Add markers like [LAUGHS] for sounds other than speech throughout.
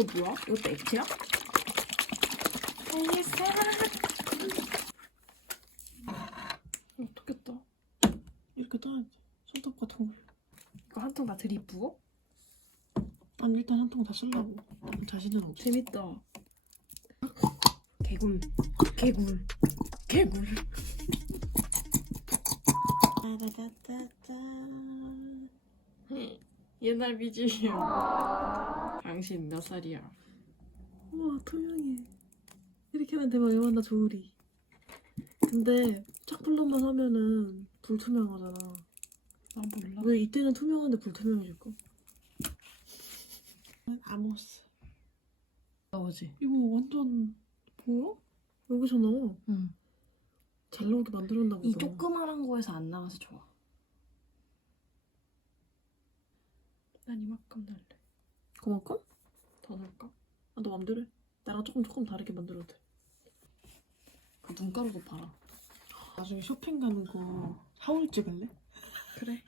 이거 뭐야? 이것도 액체야? 알겠어. 어떻겠다. 이렇게 떠야지. 손톱 같은 걸. 이거 한 통 다 들이부어? 아니 일단 한 통 다. 나는 자신은 없어. 재밌다. 개굴, 개굴, 개굴. [LAUGHS] 옛날 BGM. 당신 몇 살이야? 우와 투명해. 이렇게 하면 대박 얼마나 좋으리. 근데 짝플럼만 하면은 불투명하잖아. 난 몰라. 왜 이때는 투명한데 불투명해질까? 아모스. 나오지? 이거 완전 뭐야? 여기서 나와. 응. 잘 나오게 만들었나 보다. 이 조그만한 거에서 안 나와서 좋아. 난 이만큼 날래. 그만큼? 더 넣을까? 아, 너 맘대로 해. 나랑 조금 다르게 만들어도 돼. 그 눈가루도 봐라. 나중에 쇼핑 가는 거 하울 찍을래? 그래.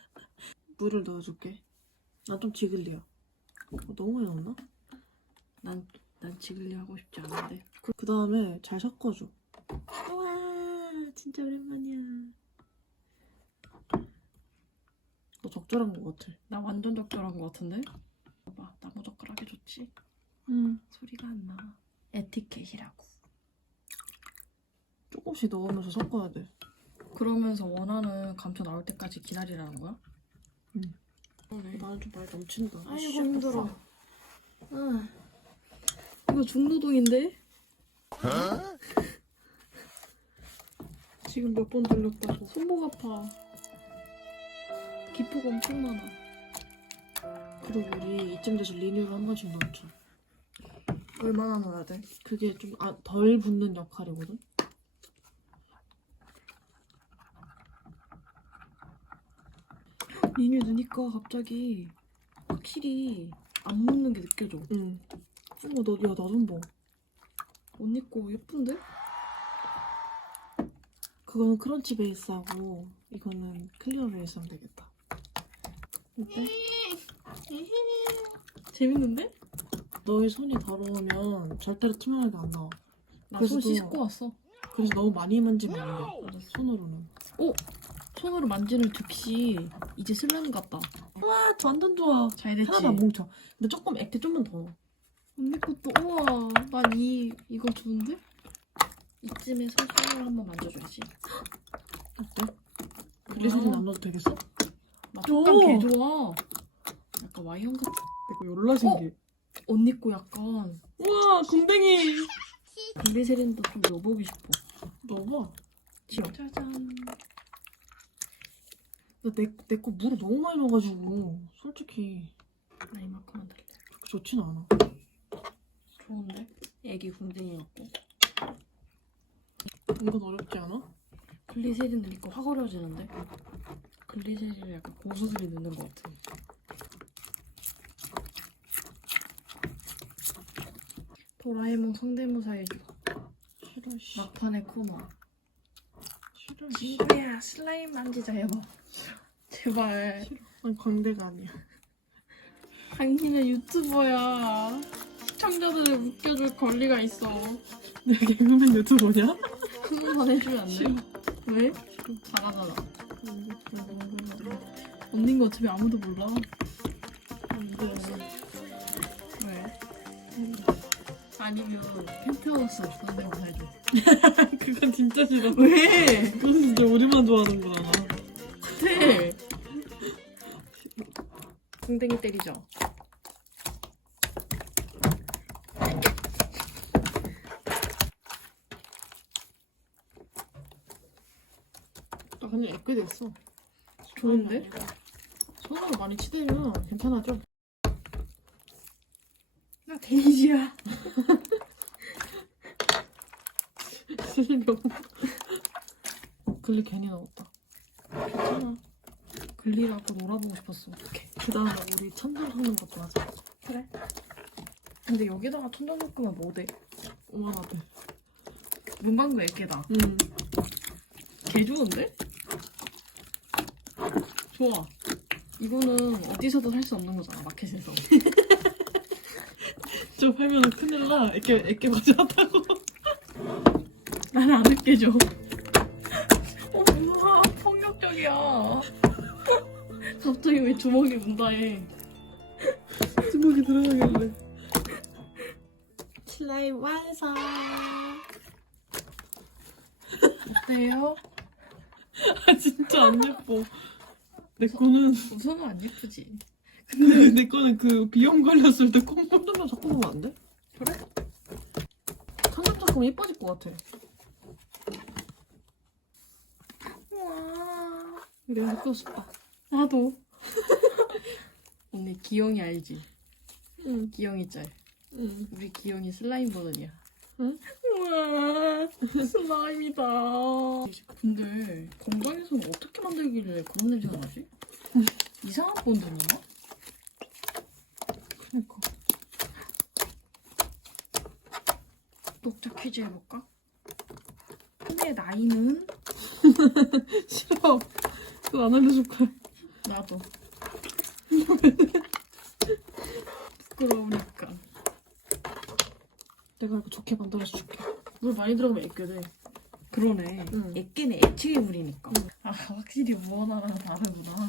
물을 넣어줄게. 난 좀 지글리야. 어, 너무 많이 넣었나? 난, 난 지글리 하고 싶지 않은데. 그 다음에 잘 섞어줘. 우와, 진짜 오랜만이야. 너 적절한 것 같아. 나 완전 적절한 것 같은데? 봐봐, 나무 젓가락이 좋지? 응. 소리가 안 나. 에티켓이라고. 조금씩 넣으면서 섞어야 돼. 그러면서 원하는 감초 나올 때까지 기다리라는 거야? 응. 나는 좀 많이 넘친다. 아이고 씨, 힘들어. 아파. 아, 이거 중노동인데? [LAUGHS] 지금 몇 번 들렸다고. 손목 아파. 기포가 엄청 많아. 그리고 우리 이쯤 돼서 리뉴를 한 번씩 넣자. 얼마나 넣어야 돼? 그게 좀 아, 덜 붙는 역할이거든. 리뉴 넣으니까 갑자기 확실히 안 묻는 게 느껴져. 응. 어머, 너, 야, 나 좀 봐. 언니 거 예쁜데? 그거는 크런치 베이스하고 이거는 클리어 베이스 하면 되겠다. 어때? 재밌는데? 너의 손이 더러우면 절대로 투명하게 안 나와. 나 그래서 손 또- 씻고 왔어. 그래서 너무 많이 만지면 안 돼. 손으로는. 손으로 만지는 즉시 이제 슬라임 같다. 와, 완전 좋아. 잘 됐지? 하나도 안 뭉쳐. 근데 조금 액체 좀만 더. 넣어. 언니 것도 우와 난 이 이거 좋은데? 이쯤에 손가락을 한번 만져줘야지. 어때? 글리세린 안 넣어도 되겠어? 나 촉감 오! 개 좋아. 약간 와이언 같은. 이거 열라 신기해. 언니 거 약간 우와, 궁뎅이. 글리세린도 좀 넣어보고 싶어. 넣어봐. 지어. 짜잔. 내, 내거 물을 너무 많이 넣어가지고 솔직히 나 이만큼만 달래. 그렇게 좋진 않아. 좋은데? 애기 궁뎅이 같고. 이건 어렵지 않아? 글리세린 넣으니까 확 어려워지는데? 글리세린을 약간 고수들이 넣는 것 같아. 도라에몽 성대모사 해줘. 싫어, 씨. 막판에 코너. 싫어, 씨. 친구야 슬라임 만지자 해봐. 제발. 난 광대가 아니야. 당신은 유튜버야. 시청자들을 웃겨줄 권리가 있어. 내 개그맨 유튜버냐? 한 번만 해주면 안 돼? 왜? 잘하잖아. 언닌 거 어차피 아무도 몰라. 안 돼. 왜? 아니면 펜트하우스 성대모사 해줘. [LAUGHS] 그건 진짜 싫어. 왜? 그건 진짜 우리만 좋아하는 거야. 네. 궁뎅이 때리죠. 나 그냥 애꽤 됐어. 좋은데? 손으로 많이 치대면 괜찮아져. 나 데이지야. 실명. 글리 괜히 넣었다. 괜찮아. 글리라고 놀아보고 싶었어. 그 다음에 우리 천장 섞는 것도 하자. 그래. 근데 여기다가 천장 섞으면 뭐 돼? 오만하대. 문방구 애기다. 응. 개 좋은데? 좋아. 이거는 어디서도 살 수 없는 거잖아, 마켓에서. [LAUGHS] 직접 하면 큰일 나. 애깨, 애깨 가져왔다고. 나는 안 으깨져. 어, 우와, 폭력적이야. 갑자기 왜 주먹이 문다 해. 주먹이 들어가길래. 슬라임 완성. 어때요? 아, 진짜 안 예뻐. 내 거는, 우선은 안 예쁘지. 근데 내 거는 그 비염 걸렸을 때 콧물만 자꾸 보면 안 돼? 그래? 삼겹살하면 예뻐질 것 같아. 우와. 이래 먹고 싶다. 나도. [LAUGHS] 언니 기영이 알지? 응. 기영이 짤. 응. 우리 기영이 슬라임 버전이야. 응? 우와, 슬라임이다. 근데 공장에서는 어떻게 만들길래 그런 냄새가 나지? 이상한 본드나? 그니까. 독자 퀴즈 해볼까? 꿈의 나이는? [LAUGHS] 싫어. 그거 안 알려줄 거야. 나도. 부끄러우니까. 내가 이거 좋게 만들어서 줄게. 물 많이 들어가면 애껴 돼. 그러네. 응. 애끼는 애착의 물이니까. 응. 아, 확실히 무언하랑 다르구나.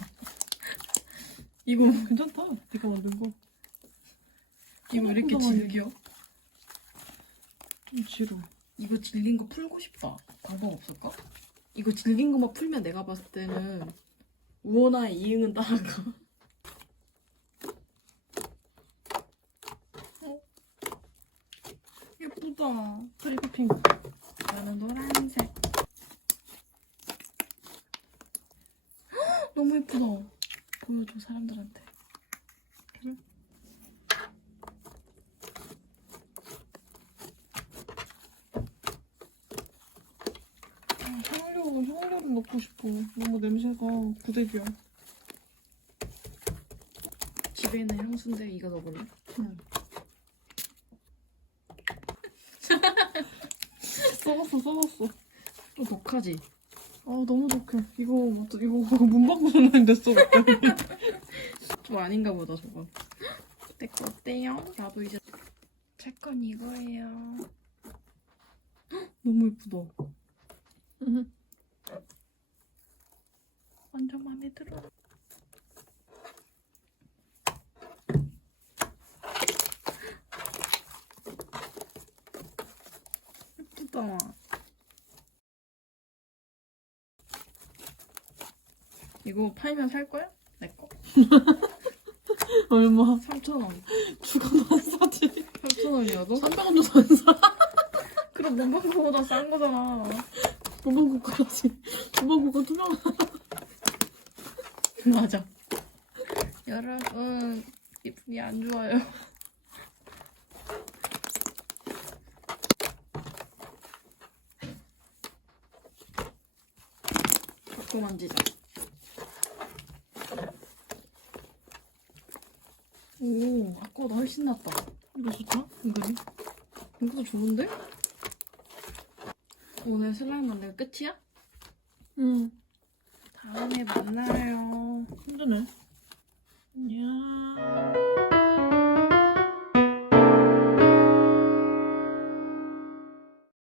[LAUGHS] 이거, 괜찮다. 내가 만든 거. 이거 왜 이렇게. 질겨? 좀 싫어. 이거 질린 거 풀고 싶다. 방법 없을까? 이거 질린 것만 풀면 내가 봤을 때는 우원아의 이응은 따라가. 어? 예쁘다. 트리피 핑크. 나는 노란색. 헉, 너무 예쁘다. 보여줘 사람들한테. 그래? 아, 향료, 넣고 싶어. 너무 냄새가 부대기야. 집에 있는 향수인데 이거 넣어볼래? 응. 써봤어, 써봤어. 좀 독하지? 아, 너무 독해. 이거, 또 이거 문방구 전화인 됐어, 갑자기. 좀 아닌가 보다 저건. 내거 어때요? 나도 이제 제 건 이거예요. 헉, 너무 예쁘다. 응. 완전 마음에 들어. 예쁘다. 이거 팔면 살 거야? 내 거? [LAUGHS] 얼마? 3,000원. 죽어도 안 사지. 3,000원이어도? 300원 줘도 안 사. 그럼 문방구보다 싼 거잖아. 문방구 거라지. 문방구 거 투명한. 맞아. 여러분, 기분이 안 좋아요. 갖고 만지자. 오, 아까보다 훨씬 낫다. 이거 좋다? 은근히. 이것도 좋은데? 오늘 슬라임 만들기 끝이야? 응. 다음에 만나요. 힘드네. 안녕.